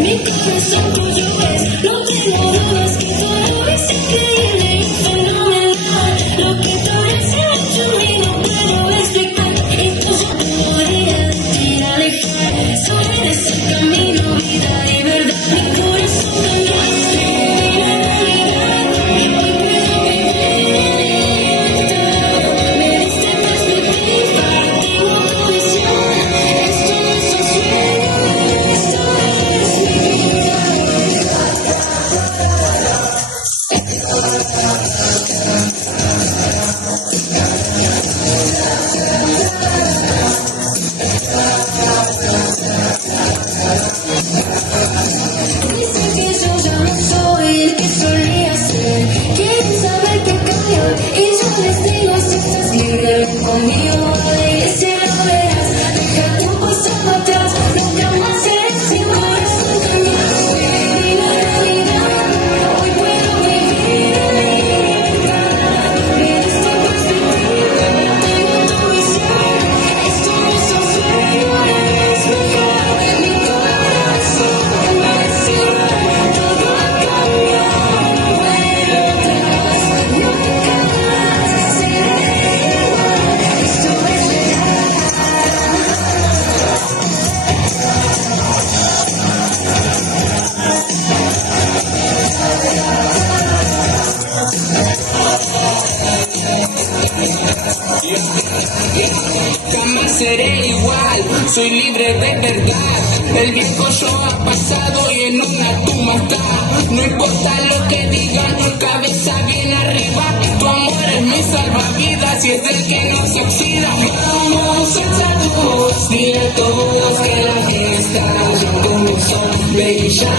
Mi corazón tuyo es, no tengo dudas que tu amor es increíble y fenomenal. Lo que tú eres hecho y no puedo explicar. Incluso podría ir a dejar sobre ese camino, vida y verdad. Mi corazón cambiaste y la realidad. Hoy puedo vivir en libertad. Me diste perspectiva, tengo tu visión. Esto no es un sueño, esto es mi vida. Dicen que yo ya no soy el que solía ser. Quieren saber qué cambió y yo les digo si estás libre ven conmigo. Y si lo verás, deja tu pasado atrás. Nunca más seré sin corazón cambiaste y la realidad. Hoy puedo vivir en libertad. Me diste perspectiva, tengo tu visión. Esto no es un sueño, es mejor. Mi corazón no es igual, todo ha cambiado, no vuelvo atrás. Nunca más seré igual, esto es real. Jamás seré igual, soy libre de verdad. El viejo yo ha pasado y en una tumba está. No importa lo que digan, cabeza bien arriba. Tu amor es mi salvavidas y es el que no se oxida. Vamos a todos, dile a todos que la fiesta comenzó. Baby, ya